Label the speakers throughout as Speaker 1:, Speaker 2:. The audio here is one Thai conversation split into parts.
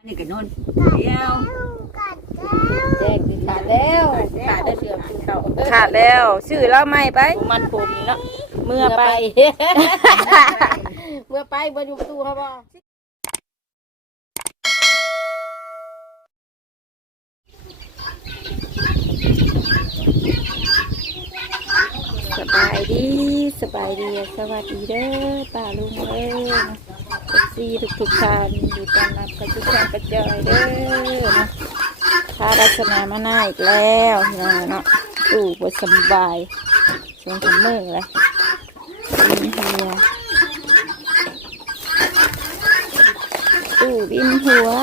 Speaker 1: นี่ก็นอนเดียว
Speaker 2: แจ้งสิขาดแล้วขาดได้เสื่อมสู่เต่า
Speaker 3: ขาดแล้วซื้อแล้วไม่ไป
Speaker 2: มันผมเนาะเมื่อไป เมื่อไปบ่อยู่ประตูครับบ่
Speaker 3: สบายดีสบายดีสวัสดีเด้อป้าลุงเอ้ยเอฟซีทุกท่านอยู่ตามรับกับทุกท่านกระจอยเด้อนะพารัชนามาหน้าอีกแล้วเนาะตู้บ่สบายช่วงสามมื้อเลยวินหัวตู้วินหัว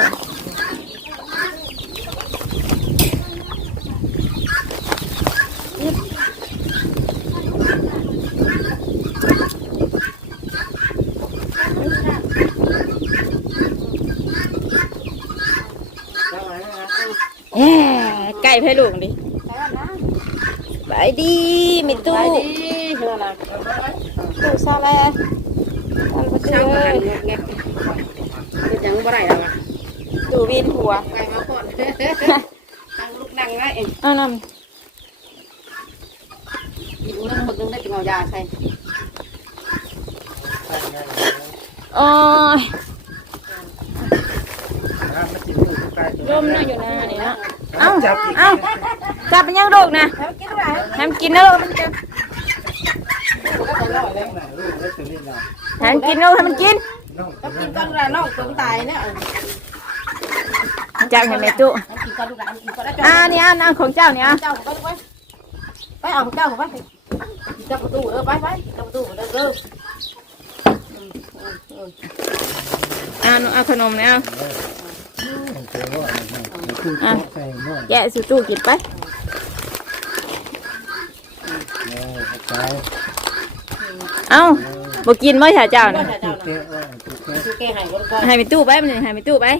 Speaker 3: ไก่ไผ่ลูกดิไปดีมิตู้ตู้ซาแลซาลเลย
Speaker 2: ยังบ่ได้แล้วอ่ะ
Speaker 3: ตู้วินหัว
Speaker 2: ไก่มาก่อนทางลูกนั่งไว้
Speaker 3: เอาน
Speaker 2: กินเรื่องมึงได้กินเอายาใส่
Speaker 3: ำโอ้ยลมน่ะอยู่นะนี่เนาะเอ้าจับเป็นยังลูกนะให้มันกินนะลูกมันจะให้มันกินลูกให้มันกิน
Speaker 2: ก็กินก้อนละน้องตัวตายเนี่ย
Speaker 3: จับให้แม่ตู้
Speaker 2: กินก้อนลูกหลานกินก้อนแล้ว
Speaker 3: นี่อันของเจ้านี่อ่ะ
Speaker 2: เจ้าก็ไปเอาเจ้าไปจับประตูไปจับประตูเด้อ
Speaker 3: เอาขนมเนี่ยเอาแกะสู่ตู้กินไปเอาบ่กินไม่ใช่เจ้านะให้ไปตู้ไปมันให้ไปตู้ไป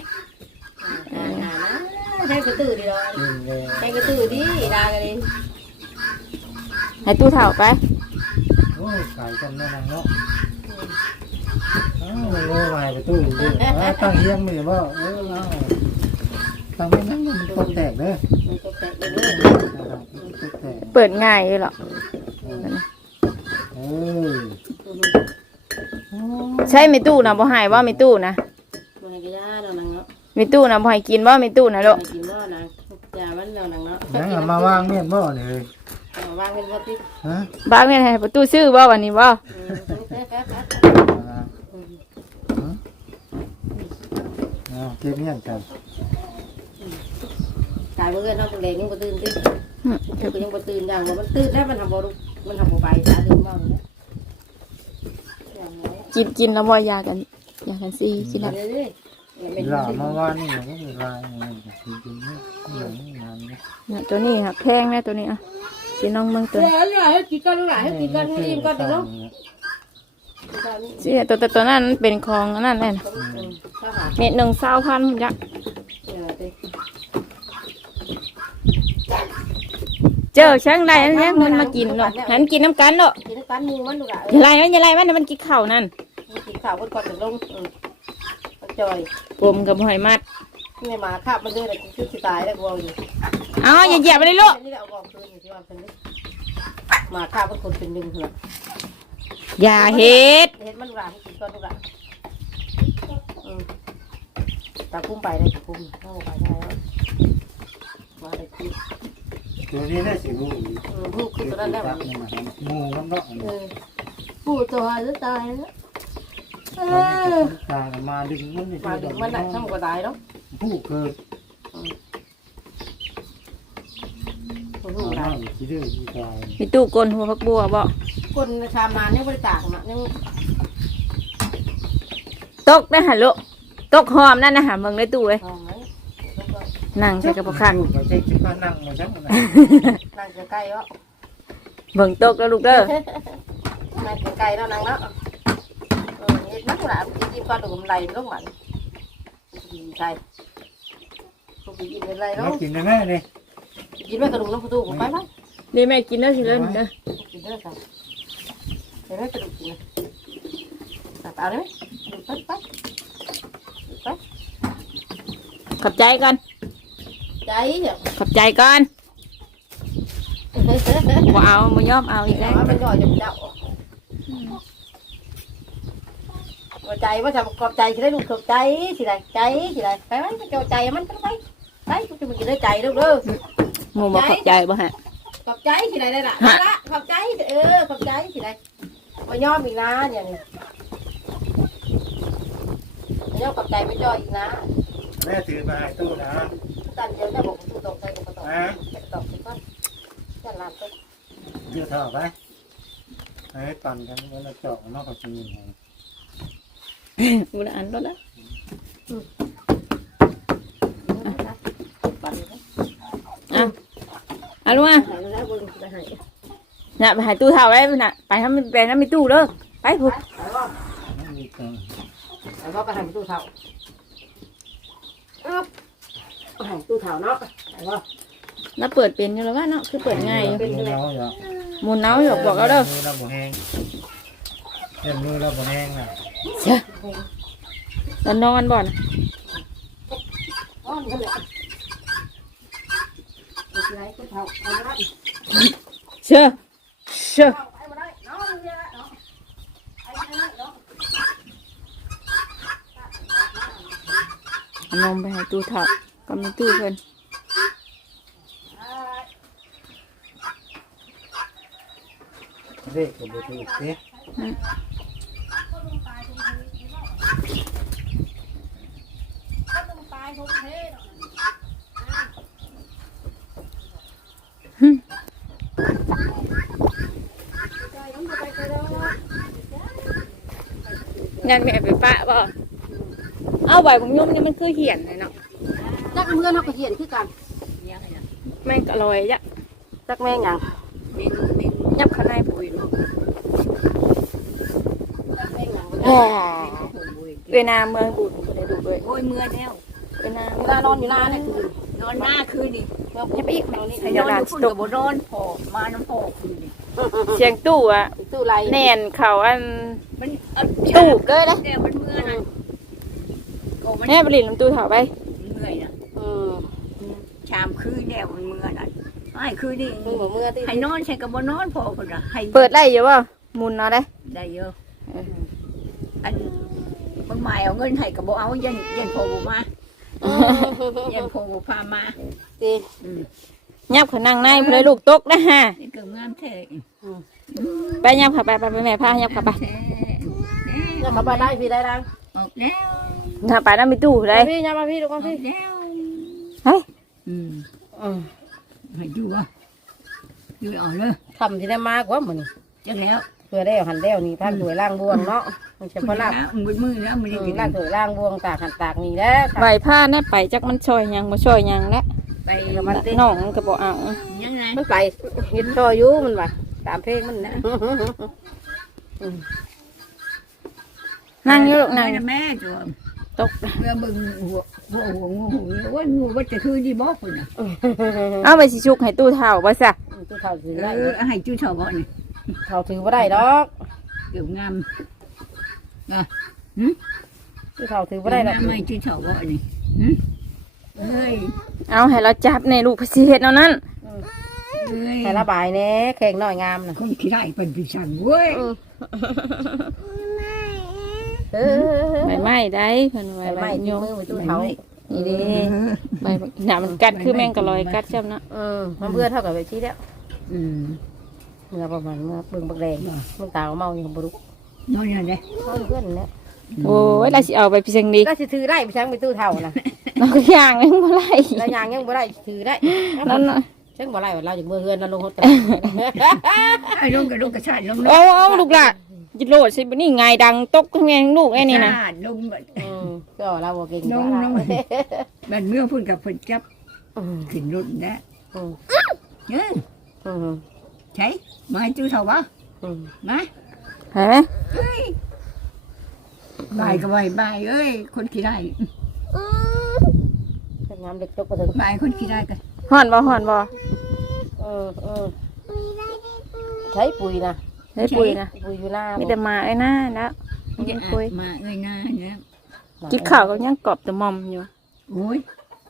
Speaker 2: ใช้กระตือดีเลยใช้กระตือดีดากันดิ
Speaker 3: ให้ตู้เถ่าไป
Speaker 4: โอ้ยขายกันแม่นางเนาะโอ้ยไปตู้ตั้งเยี่ยมเลยว่าตั้งไม่นั่งมันตกแตกเด้อ
Speaker 3: เปิดง่ายเลยหรอใช่ไม่ตู้นะบ่ให้ว่าไม่ตู้นะไม่ตู้นะบ่ให้กินว่าไม่ตู้นะลูก
Speaker 2: กินบ่นะยามันเนาะนังเนาะ
Speaker 4: ยังมาวางเมียนบ่เนี่ยว
Speaker 2: างเป็นบ่ติด
Speaker 4: ฮะ
Speaker 3: บ้านเนี่ยให้ประตูซื้อว่าวันนี้ว่า
Speaker 4: เก็บเมียนกัน
Speaker 2: ตายเมื่อเนาะเด็กยังบ่ตื่นติคือยังบ่ตื่นอย่างว่ามันตื่นแล้วมันทำบ่มันทำบ่ไปสาดื่มบ่เนี่ย
Speaker 3: กินแล้วว่ายากันซีกินแล้ว
Speaker 4: หล่ามาวางนี่มันก็มีลายจริงๆนี่อย่างนี้
Speaker 3: ตัวนี้ครับแพงนะตัวนี้อ่ะกินน้องเมืองตัว
Speaker 2: ให้กินก้อนลูกหลานให้กินก้อนให้กินก้อนเนาะ
Speaker 3: สิตัวนั้นเป็นของนั่นแหละเม็ด1,20,000จ้ะเจอช่างไรอันนี้มันมากินหรอกหันกินน้ำกันเนาะ
Speaker 2: กินน้ำกันมูมันลูกหลาน
Speaker 3: อย่าไล่มันกินข้าวนั่น
Speaker 2: กินข้าวก่อนจะลงจอย
Speaker 3: ผมกับหอยมัด
Speaker 2: นี่มาคาบมันเลยแต่คือสิตายแล้วกูเอาอยู่
Speaker 3: เอาอย่าเหยียบไปเลยลูก
Speaker 2: นี่แหละเอาบอกคืนอยู่ที่ว่าเป็นมาคาบเป็นคนเป็นดึงเหรอ
Speaker 3: อย่าเฮ็ด
Speaker 2: เห็นมันลูกหลานให้กินก้อนลูกหลานตาคุ้มไปเลยคุ้มเข้าไปได้แล้วมาได้กิน
Speaker 4: ตัวนี้ได้สิบู
Speaker 2: ลูกคือตัวนั้นได้ไหม
Speaker 4: งูมันเนาะ
Speaker 2: ปู่ตัวจะตายแล้ว
Speaker 4: ตามาดึงมัน
Speaker 2: มาดึงมันหนักทั้งหมดตายเนาะ
Speaker 4: ผู้เกิด
Speaker 2: ลูกหลาน
Speaker 4: ที่ดื้อที่ตาย
Speaker 3: มีตู้กลหัวพักบัวบ่
Speaker 2: คนชามานยังบริจาคนะยัง
Speaker 3: ตกนะฮะลูกตกหอมนั่นนะฮะเมืองในตู้เว้ย
Speaker 2: ทองไหม
Speaker 3: นั่งใส่กระเพาะข้าง
Speaker 4: ไม่ใช่คิดว่านั่งมาจังนะ
Speaker 2: นั่งใกล้ๆวะ
Speaker 3: เบิ่งตกแล้วลูกเด้อ
Speaker 2: นั่งใกล้ๆแล้วนั่งแล้วนักหลานกินก้อนดุมไหลลูกหมันใช่พวกกินอะไรเนาะ
Speaker 4: กินได้ไหมเนี่ย
Speaker 2: กินแม่กระดูกน้ำประตูผมไปไหม
Speaker 3: นี่แม่กินแล้วสิเล่นเด้อ
Speaker 2: กินเด้อค่ะเดี๋ยวแม่กระดูกกินนะเอาได้ไหมไป
Speaker 3: ขอบใจก่อน
Speaker 2: ใจเดี๋ยว
Speaker 3: ขอบใจก่อนบ่เอาบ่ยอมเอาอีกแล้ว
Speaker 2: มันย่อยจะเจ้าหัวใจว่าจะขอบใจจะได้ลูกขอบใจสิไรใจสิไรไปมันเจ้าใจมันไปกูจะมันกินได้ใจลูกเด้อ
Speaker 3: หมูบ่ขอบใจบ่ฮะ
Speaker 2: ขอบใจสิไรได้ละละขอบใจขอบใจสิไรมายอมอีกนะอย่างนี้มายอมขอบใจไม่ย่อยอีกนะ
Speaker 4: แม่ถือมาให้ตู้นะ
Speaker 2: ตันเดียวเนี่ยบอกตู้ตกใจกับตกตกก่อนจะลามตก
Speaker 4: เดี๋ยวเท่าไปให้ปั่นกันแล้วเราเจาะนอกจากนี้
Speaker 3: กูละอันรถแล้ว
Speaker 2: ปั่น
Speaker 3: เอาลูกอ่ะ
Speaker 2: หายแล้วบนจะหาย
Speaker 3: น่ะไปหาตู้เท่าไว้น่ะไปทำไปทำมีตู้เด้อไปพุก
Speaker 4: มีตัว
Speaker 2: แล้วก็ไปหายตู้เท้าหายตู้เท้าเนาะแล้วก็
Speaker 3: น่าเปิดเป็นอยู่แล้วว่าเนาะคือเปิดง่ายอยู่
Speaker 4: มือเราอย่า
Speaker 3: หมุนเนาอยู่บอกเอาเด้อ
Speaker 4: มือเราบ่แห้งเล่นมือเราบ่แห้งน่ะ
Speaker 3: เจ้าแล้วนอนบ่อน
Speaker 2: อ๋อนี่แหละไรตู้เท้าเอามาได้
Speaker 3: เชื่อเชื่อ
Speaker 2: ไปมาได้เนาะเยอะเนาะไอ้นั่นเนาะ
Speaker 3: นมไปให้ตู้เท่าก็มีตู้เพิ่น
Speaker 4: เด็กกับบุตรอีกสิ
Speaker 3: งานแม่ไปปะบ่เอาใบบุญยุ่มนี่มันคือเหี่ยนเลยเนาะ
Speaker 2: จักเมื่อเราก็เขียนคือกัน
Speaker 3: แม่งก็ลอยจ้ะ
Speaker 2: จักแม่งอย่าง
Speaker 3: ยับข้างในปุ๋ยเนาะ
Speaker 2: จักแม่งอย่าง
Speaker 3: แหมเวนาเมืองบุญก็ได้ดูด้วย
Speaker 1: โอ้ยเมื่อแล้ว
Speaker 3: เวนา
Speaker 2: เวลานอนอยู่นานเนี่ยคือน
Speaker 1: อนหน้าคืนนี่
Speaker 2: เราจะไปอีกนอนนี่
Speaker 1: ให้นอนอยู่พุ่นกับบ่นอนพอมาน้ำพอคืนนี่
Speaker 3: เสียงตู้อะ
Speaker 2: ตู้ไร
Speaker 3: แน่นเขาอัน
Speaker 1: มันเอา
Speaker 3: ตู้เก้ยเลย
Speaker 1: เนี่ยมันเมื่อนะโอ้มัน
Speaker 3: แม่ไปหลินลำตู้เถาไป
Speaker 1: เมื่อยนะ ชามคืนแล้วมันเมื่อนะไอ้คืนนี่
Speaker 2: มือเมื่อที่
Speaker 1: ให้นอนใช่กับบ่นอนพอคนละให้
Speaker 3: เปิดไล่อยู่ป่ะมุนเนาะได้
Speaker 1: ได้เยอะอันบางหมายเอาเงินให้กับบ่เอายันพอบ่มายันพอบ่พามา
Speaker 2: ตี
Speaker 3: ยับเขานั่งในเพื่อลูกตกนะฮะ
Speaker 1: นี่เกิดงามแท้
Speaker 3: ไปยับขับไปแม่พายับขับไป
Speaker 1: แท้
Speaker 2: แล้วเขาไปได้พี่ได้ดัง
Speaker 1: ออกแล้ว
Speaker 3: ขับไปนั่นมีตู้เลย
Speaker 2: พี่ยังมาพี่ลูก
Speaker 1: ออก
Speaker 2: พี่
Speaker 1: แล้ว
Speaker 3: เฮ้ย
Speaker 1: ให้ดูอ่ะดูออกเลย
Speaker 2: ทำที่ได้มากกว่ามัน
Speaker 1: จังแล้ว
Speaker 2: เพื่อได้หันเด้วนี่พันถวยล่างบวงเนาะมันจะพอลาบ
Speaker 1: มือแล้วไม่ได้กิน
Speaker 2: ล่างถวยล่างบวงตากหันตากนี่แล้ว
Speaker 3: ไหวผ้าแน่ไปจักมันช่อยยังมาช่อยยังแล้ว
Speaker 1: ไป
Speaker 3: น้องก็บอกเอา
Speaker 1: ยังไง
Speaker 2: มันไปเห็นชออยู่มันว่ะตามเพลงมันนะ
Speaker 3: นั่งอยู่ลูกนั่ง
Speaker 1: แม่จ้ะ
Speaker 3: ตก
Speaker 1: เมื่อมึงหัวงูว่างูว่าจะคือดีบอกคนน่ะ
Speaker 3: เอาไปสิชุกให้ตู้เท่าบ่ซะ
Speaker 2: ตู้เท่าถือได้
Speaker 1: ให้จุดเถาบ่นี่
Speaker 2: เท่าถือว่าได้ดอก
Speaker 1: เกี่ยวงาม
Speaker 2: ตู้เท่าถือว่าได้ดอก
Speaker 1: ไม่จุดเถาบ่นี่เอ้ย
Speaker 3: เอาให้เราจับในลูกพสิเฮ็ดเอานั้น
Speaker 1: เอ้ย
Speaker 2: ให้ระบายแน่แข่งหน่อยงามนะ
Speaker 1: คนขี้ได้เป็นพิชันเว้ย
Speaker 3: ใบไม้ได้เพิ่น
Speaker 2: ไป
Speaker 3: ไว้
Speaker 2: ไม่
Speaker 3: ไว้
Speaker 2: ที่
Speaker 3: โยม
Speaker 2: มือไปตู้เท่า
Speaker 3: นี่เด้ใบหน้ามันกัดคือแมงกะลอยกัดจำเนาะ
Speaker 2: มันเบื่อเท่ากับไปที่แล้ว
Speaker 1: อืม
Speaker 2: เมื่อประมาณเมื่อเบิ่งบักแดงมันตาเมาอยู่ของบุรุษ
Speaker 1: นอนยังไง
Speaker 2: เพื่อนเนี่ย
Speaker 3: โอ้ยเราสิเอาไปพิจังดี
Speaker 2: ก็สิถือได้ไปช้างไปตู้เท่านะ
Speaker 3: เราก็ย่างยังบ่ไล่
Speaker 2: แล้วยางยังบ่ได้ถือได้
Speaker 3: นั่นน่ะ
Speaker 2: ฉันบ่ไล่เราจากเมื่อเฮือนเราลงหด
Speaker 1: ไอ้ลงกระดูกกระชากลง
Speaker 3: เอาลูกล่ะจิโลดสิบ่นี่ไงดังตกทั้งแม่ทั้งลูกไอ้นี่นะ
Speaker 1: ลง
Speaker 2: ก็เราบ่เก่ง
Speaker 1: น้องบ้านเมื่อพูดกับเพิ่นจับขึ้นรถนะเอ้ยใช่มาให้จูเถาบ่มา
Speaker 3: เห็นไหม
Speaker 1: เอ้ยบายก็บายบายเอ้ยคนขี้ได้
Speaker 2: งามเด็กตกกระถึง
Speaker 1: บายคนขี้ได้กัน
Speaker 3: ฮ้อนบ่ฮ้อนบ่
Speaker 2: ใช้ปุ๋ยนะ
Speaker 3: ได้ปุ๋ยนะ
Speaker 2: ปุ๋ยอยู่หน้า
Speaker 3: มีแต่มาไอ้หน้าแล้ว
Speaker 1: จะ
Speaker 3: ปุ๋ย
Speaker 1: มาเอ้ยหน้าเนี่ย
Speaker 3: กินข้าวก็ยังกรอบแต่มอมอยู่
Speaker 1: โอ้ย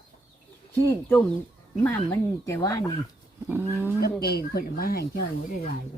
Speaker 1: ขี้ตุ่มมามันแต่ว่านี่
Speaker 3: อืม
Speaker 1: กับเกงคนมาให้เจ้าไม่ได้หลายเลย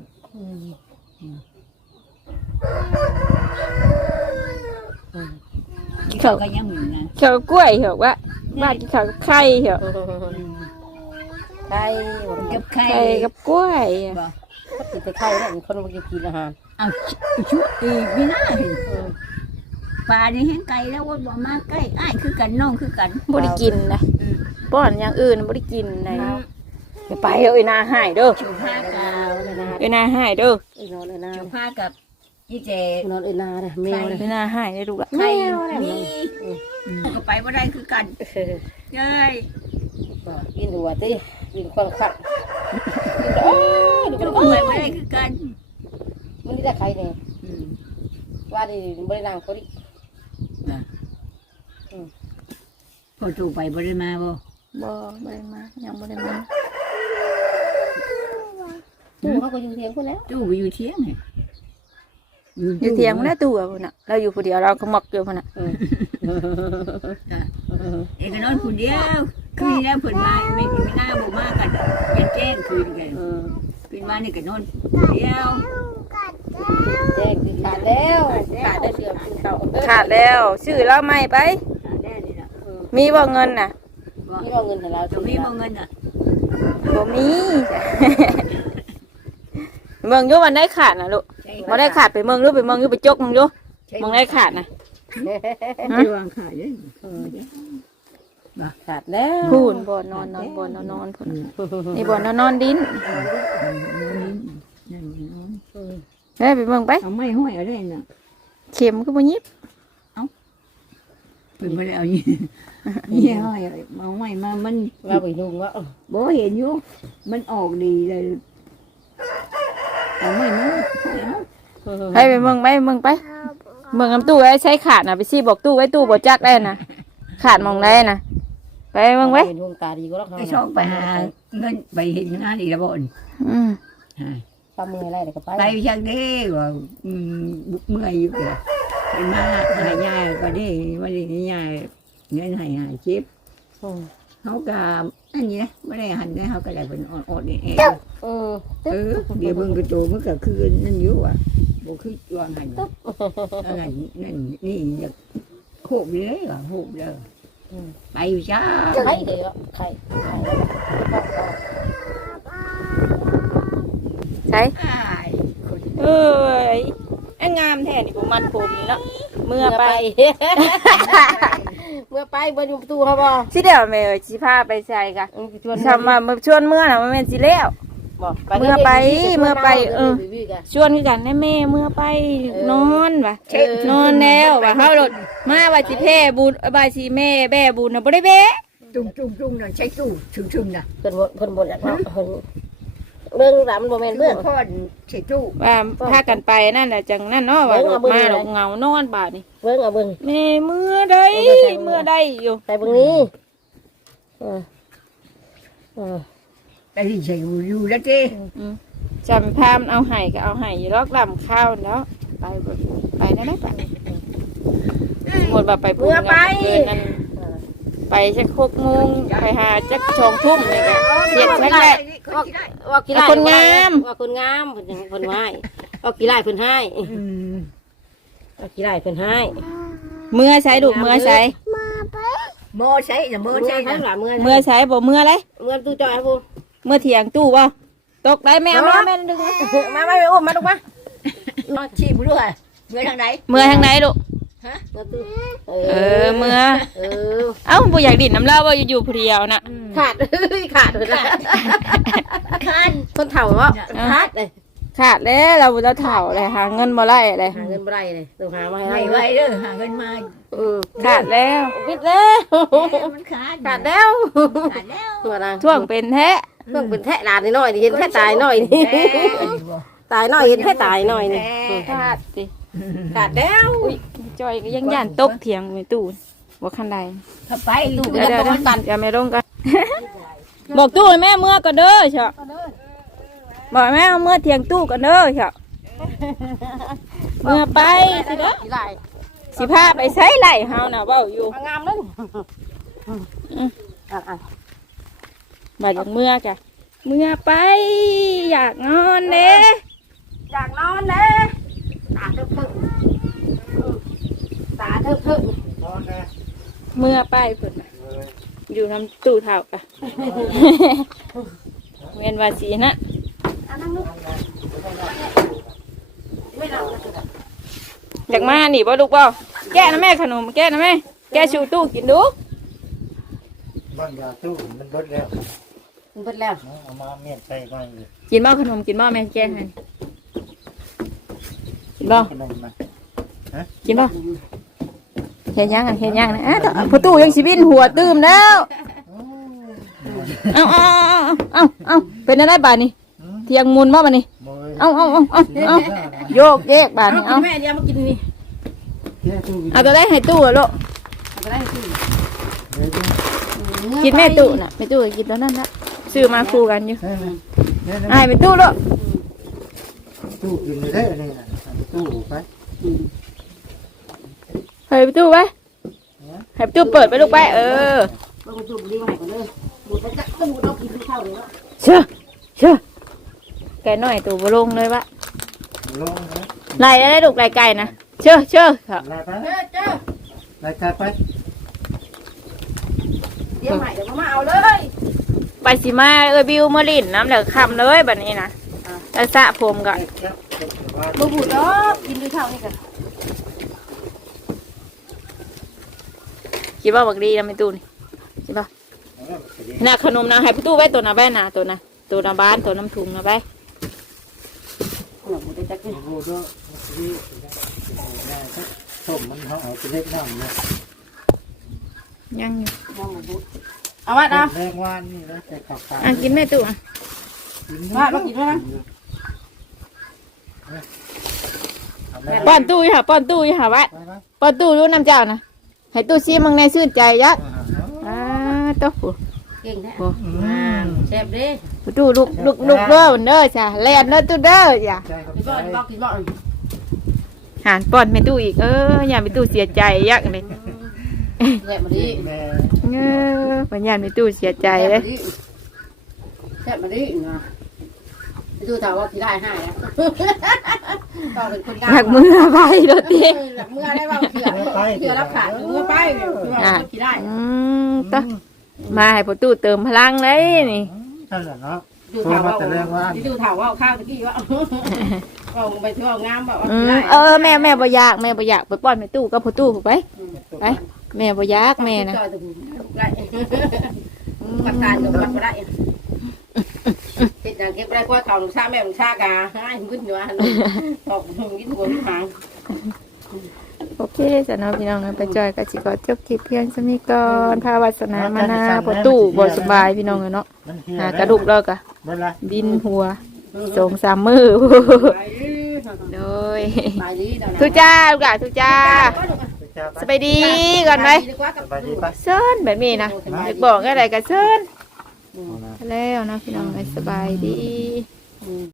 Speaker 1: เขาก็ยังมีนะ
Speaker 3: ข้าวกล้วยเหรอวะบ้านข้าวกับไข่เหรอ
Speaker 2: ไข่
Speaker 1: กับไข่
Speaker 3: ไข่กับกล้วย
Speaker 1: บอก
Speaker 2: ก็กินแต่ไข่แล้วคนบ่กินอาหาร
Speaker 1: เอาชุบอีกไม่น่าเห็นปลาในแห้งไก่แล้วว่าบ่มาใกล้อ้ายคือกันน้องคือกัน
Speaker 3: บ่ได้กินนะป้อนอย่างอื่นบ่ได้กินนะอย่าไปเอ้ยนาหายเด้อ
Speaker 1: ชูผ้ากับ
Speaker 3: เอ้ยนาหายเด้อ
Speaker 2: นอนเลยนะ
Speaker 1: ชูผ้ากับยี่เจ
Speaker 2: นอนเอ็นนาเลยแมวเลย
Speaker 3: เอ้ยนาหายได้ลูกละ
Speaker 1: ไข่มีก็ไปบ่ได้คือกันเย้ย
Speaker 2: กินหัวติกินความขัด
Speaker 1: ชูไปบ่ได้คือกัน
Speaker 2: มันนี่ได้ไข่เนี่ยว่าดิบริณางเขาดิ
Speaker 1: พอชูไปบ่ได้มาบ่
Speaker 3: บ่ได้มายังบ่ได้มา
Speaker 2: ตู้เขาก็อยู่เทียงคนแล้ว
Speaker 1: ชูไปอยู่เที่ยงไง
Speaker 3: อยู่เถียงมันได้ตัวพุ่นน่ะเราอยู่ผู้เดียวเราก็หมอกอยู่พุ่นน่ะ
Speaker 1: เอกนอนคนเดียวคืนแล้วเพิ่นมาไม่หน้าบ่มากันยังแจ้งคืนกันคืนมานี่ก็นอนเดียว
Speaker 2: แจ้งคือขาดแล้วขาดได้เสื่อมคือเขา
Speaker 3: ขาดแล้วซื้อเราใหม่ไป
Speaker 1: แน่นี่ล่ะ
Speaker 3: มีบ่เงินน่ะ
Speaker 2: นี่เอาเงินให้เรา
Speaker 1: จะมีบ่เงินอ่ะ
Speaker 3: บ่มีเมืองอยู่วันได้ขาดน่ะลูกบ่ได้ขาดไปเมืองอยู่ไปเมืองอยู่ไปจกเมืองอยู่เมืองได้ขาดน่ะ
Speaker 1: ไปวางขายเลย
Speaker 2: ขาดแล้ว
Speaker 3: พูนบ่นอนพุ่นนี่บ่นอนดินเฮ้ยไปเมืองไป
Speaker 1: เอาไม้ห้อยอะไรน่ะ
Speaker 3: เข็มก็บ่ยิบ
Speaker 1: เพิ่นบ่ได้เอานี่ห้อยเอาไม้มามัน
Speaker 2: เราไปนุ่งว่า
Speaker 1: บ่เห็นอยู่มันออกดีเลยเอาไม้มาเอา
Speaker 3: ให้ไปเมืองไปเมืองไปเมืองน้ำตู้ไว้ใช้ขาดน่ะไปซี่บอกตู้ไว้ตู้บ่จักได้น่ะขาดมองได้น่ะไปเมืองไว้
Speaker 2: เป็นดวงตาดีก็แล้วเขา
Speaker 1: ไปช่องไปหาเงินไปเห็นงานอีกแล้วบ่น
Speaker 3: อืม
Speaker 2: ทำมืออะไรเดี๋ยวก็ไป
Speaker 1: ไปจังเด้ว่าเมื่อยอยู่เด้เป็นมาหายายก็ได้ว่าได้ยายเงินให้หาชิปเขาก็อันนี้นะไม่ได้หันได้เขาก็ได้เป็นอดนี่เองเดี๋ยวเบิ่งกระโจมันก็คือนั่นอยู่อ่ะบ่คือวางหันอะไรนั่นนี่อยากโหบเลยว่ะโหบเลยไปอยู่จ้า
Speaker 2: ไข่เดี๋ยวไข่
Speaker 3: ใช่
Speaker 1: อ้าย
Speaker 3: เอ้ยไอ้งามแท้นี่ผมมันผมนี่เนาะเมื่อไป
Speaker 2: เมื่อไปบนประตูเขาบ่
Speaker 3: สิเดี๋ยวแม่เอ้ยสิพาไปใส่กะ
Speaker 2: ชวน
Speaker 3: ทำมาชวนเมื่อน่ะมันแม่นสิแล้ว ชวนคือกันแม่เมื่อไปนอนว่ะนอนแล้วว่าเฮารถมาว่าสิแพ้บุญบายสิแม่แบ่บุญน่ะบ่ได้แบ่
Speaker 1: จุ่มน่ะใช้ตู้ชึงๆน่ะ
Speaker 2: เพิ่นบ่อยากเนาะเรื่องราวมันบ่แม่นเรื่อง
Speaker 1: พ่อใช้ตู้
Speaker 3: ว่าพากันไปนั่นแหละจังนั่นเนาะว่ามาดอกเหงานอนบาดนี่
Speaker 2: เบิ่งเอาเบิ่ง
Speaker 3: แม่เมื่อใดอยู่
Speaker 2: ไปเบิ่งนี้
Speaker 1: ไปที่ใช้อยู่แล้วเจ้
Speaker 3: จำพามเอาไห้ก็เอาไห้อยู่ลอกลำข้าวแล้วไปไปนั่นได้ไปสมมติว่าไปพูดกันนั่นไปสัก6:00ไปหาจัก2:00นี่ก็เฮ็ดสักแหละ
Speaker 2: ว่ากี่ไร่ว่าคนงามเพิ่นให้ว่ากี่ไร่เพิ่นให้ว่ากี่ไร่เพิ่นให้
Speaker 3: เมื่อใช้ลูกเมื่อใช้
Speaker 1: โมใช้น่ะโมใช้
Speaker 2: ทั้งห
Speaker 1: น่ะ
Speaker 2: ลายเมื่อ
Speaker 3: เมื่อใช้บ่เมื่อเลย
Speaker 2: เมื่อตู้จอยครับผม
Speaker 3: เมื่อเถียงตู้บ่ตกได้แม่แม่ดึง
Speaker 2: มาไปอุ้มมาลูกมา
Speaker 1: ชีพด้วยเมื่อทางไหน
Speaker 3: เมื่อทางไหนลูก
Speaker 2: เมื่อตู้
Speaker 3: เมื่อ
Speaker 2: เออ
Speaker 3: เอ้าบ่อยากดิ่นน้ำเล่าว่าอยู่ผู้เดียวน่ะ
Speaker 2: ขาดขาดเลยนะ
Speaker 1: คัน
Speaker 2: คนเฒ่าว่าขาดเลย
Speaker 3: ขาดแล้วเราเฒ่าเลยหาเงินบ่ได้เลย
Speaker 2: หาเงินบ่ได้เลยต้องหามาให้
Speaker 1: ไม่
Speaker 2: ได้
Speaker 1: ไหวเด้อหาเงินมา
Speaker 3: ขาดแล้ว
Speaker 2: วิดแล้ว
Speaker 1: มันขาด
Speaker 2: ขาดแล้ว
Speaker 1: ขาดแล้ว
Speaker 2: หัวนะ
Speaker 3: ช่วงเป็นแท้
Speaker 2: เพิ่งเป็นแทะหลานน้อยนี่เห็นแทะตายน้อยนี่ตายน้อยเห็นแทะตายน้อยนี่
Speaker 3: ขาดสิ
Speaker 2: ขาดแล้ว
Speaker 3: จอยก็ยังย่านตกเถียงในตู้ว่าคันใด
Speaker 1: ถ้าไปตู้
Speaker 3: เดี๋ยวอย่าไม่ลงกันบอกตู้ให้แม่เมื่อก่อนเด้อเฉาะบอกแม่เอาเมื่อเถียงตู้ก่อนเด้อเฉาะเมื่อไปสิเด้อ
Speaker 2: กี่ไร่
Speaker 3: สิพาไปใช้ไหลเฮาน่ะเว้าอยู่
Speaker 2: งามเลย
Speaker 3: บาดจากเมื่อกะเมื่อไปอยากนอนเด้
Speaker 2: อยากนอนเด้ตาทึบตาทึบ
Speaker 4: นอนนะ
Speaker 3: เมื่อไปเพิ่นน่ะอยู่น้ำตู้เท่ากะ เวียนวาสีนะ
Speaker 2: นั่งลูกไม่นอน
Speaker 3: อยากมาหนิบ่ลูกบ่แก้นะแม่ขนมแก้นะแม่แก้ชูตู้กินดู
Speaker 4: บางยาตู้มันเบิดแล้ว
Speaker 2: มันเบิดแล้ว
Speaker 4: เอามาเมียนใส่ก่อนเลย
Speaker 3: กินบ่ขนมกินบ่แม่แก้ให้กินบ่
Speaker 4: ขนมนะ
Speaker 3: กินบ่เฮ็ดยังอ่ะเฮ็ดยังนะแต่ประตูยังสิบินหัวตื้มแล้วเอาเป็นอะไรบาดนี้เทียงมุนบ่บาดนี้เอาโยกเยกบาดนี้เอา
Speaker 2: แม่เดี๋ยวมากินนี่
Speaker 3: เอาตัวได้ให้ตู้อะลูก
Speaker 2: เอาไปได้สิ
Speaker 3: กินแม่ตู้น่ะแม่ตู้กินแล้วนั่นละซื้อมาคู่กันอยู่ให้แม่ตู้ลูก
Speaker 4: ตู้กินได้อันนี้นะตู้ไป
Speaker 3: ให้แม่ตู้ไว้ให้แม่ตู้เปิดไปลูกไป
Speaker 2: เบิ่งจุ่มลิงให้ก่อนเลยบุดไปจักต้องบุดเอากินข้าวเลยว่า
Speaker 3: เชื่อแกน้อยตู้บ่ลงเลยวะ
Speaker 4: ลงนะ
Speaker 3: ไล่ได้ลูกไล่ไก่นะเชื่อครับ
Speaker 4: ไล่ไป
Speaker 2: เจ้า
Speaker 4: ไล่กายไป
Speaker 2: เดี๋ยวใหม่เดี๋ยวมาเอาเลย
Speaker 3: ไปสิมาบิวมาลินน้ำเหลือคำเลยแบบนี้นะแล้วสระผมก่อน
Speaker 2: บุบุดเนาะกินด้วยข้าวนี่กัน
Speaker 3: คิดว่าบักดีนะไม่ตู้นี่คิดว่าน่ะขนมนะให้ประตูไว้ตัวน่ะไว้น่ะตัวน่ะตัวน่ะบ้านตัวน้ำถุงน่ะไว้
Speaker 2: ขนมบุดจักกิน
Speaker 4: โอ้โหนี่ส้มมันเขาเอาไปเล็กน้ำเลย
Speaker 3: ยังอยู่
Speaker 2: น้องบุดเอาว่าเอา
Speaker 4: แรงวานนี่นะแต่ขับตา
Speaker 3: กินแม่ตู้อ่ะ
Speaker 2: ว่าเรากินแล้วนะ
Speaker 3: ป้อนตู้อยู่ค่ะป้อนตู้อยู่ค่ะไว้ป้อนตู้รู้น้ำเจ้านะให้ตู้ซีมังในซื่นใจยักตู้
Speaker 2: เก่งแท้แซ่บดิ
Speaker 3: ประตูลุกเด้อเด้อจ้ะแล่นเด้อตู้เด้อจ้ะ
Speaker 2: กินบ่กินบ่
Speaker 3: หานป้อนแม่ตู้อีกอย่าแม่ตู้เสียใจยักเลย
Speaker 2: แซ่บมาดิ
Speaker 3: ปัญญาแม่ตู้เสียใจเลย
Speaker 2: แซ่บมาดินะดูถามว่ากี่ได้ให้อะก็เป็นคนกลาง
Speaker 3: หักมือไปโดดตี
Speaker 2: หลักเมื่อได้ว่าเชื่อรับขาดเมื่อไปเนี่ยคือว่ากี่ได้
Speaker 3: ต้มาให้ประตูเติมพลังเลยนี่
Speaker 4: นั่นแหละเนาะ
Speaker 2: ดูถามว่าดูถามว่าข้าวตะกี้ว่าเอาไปเที่ยวงามแบบว่ากี่ได้
Speaker 3: แม่บ่อยากไปป้อนแม่ตู้ก็ประตูไปแม่บ่อยากแม่นะ
Speaker 2: ปัดการกับปัดได้ติดอย่างเก็บได้กว่าเขาหนุ่มชาแม่หนุ่มชากาให้มึนอยู่อ่ะตอกมึงกินหัวหาง
Speaker 3: โอเคจ้ะน้องพี่น้องไปจอยกับสิกอจบคลิปเพียงสมิก่อนพาวัสนามานาประตูบ่สบายพี่น้องเนาะกระดูกเลิกอะบินหัว2-3 มือโดยทุจ้าลูกหลานทุจ้าสบายดีก่อนไหมเซินแบบนี้นะอยากบอกอะไรกันเซินแล้วนะพี่น้องสบายดี